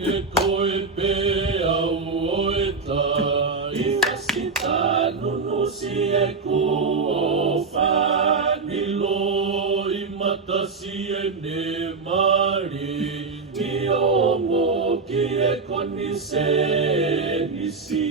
ke koe pe au oe ta. I fasita nunusi e ku o whanilo I matasi e ne mari. Ki ongo ki e konise nisi.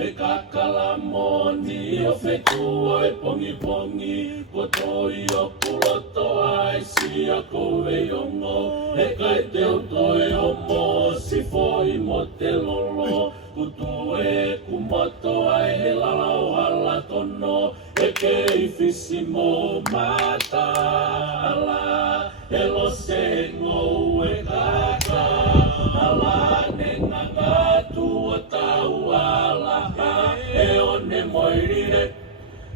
E kakala moni o whetua e pongi pongi. Ko toi o kuloto ai si a koe ongo. E kai te o toi o mo si foi mo te lolo. Kutu e kumoto ai he lalau hala tono. E ke I fisi mo matala. E lo sengo e kaka. Ala ne ngangatu o tau ala. E one moirire.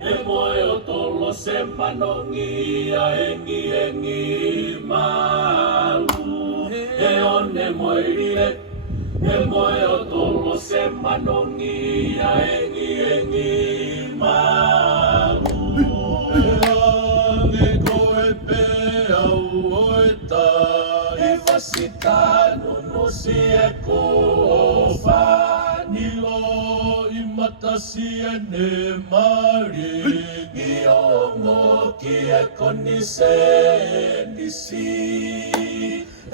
E moe o tolo se manongi a engi malu. E one moirire. E moe o tolo se manongi a engi malu. E koe pe au oe ta. E wasita nunusi e ko o whanilo. I matasi e ne mari. I ongo ki e konise nisi.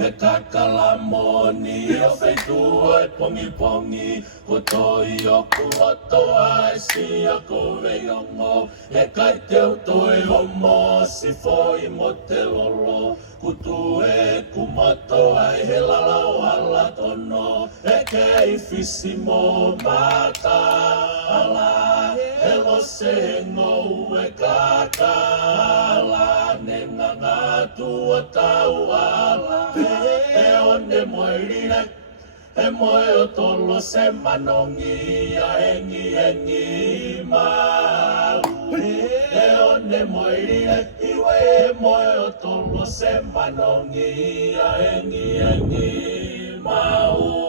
E kakala moni o whaitua e pongi pongi. Ko toi o kuloto ai si a koe ongo. E kai teo toi o mo si foi mo te lolo. Kutu e kumoto ai he lalau ala tono. E kei fisi mo matala. E lo sengo e kakala. Ne ngangatu o tau ala. E one moirire. E moe o tolo se manongi a engi malu. E one moirire. Iwe e moe o tolo se manongi a engi mau.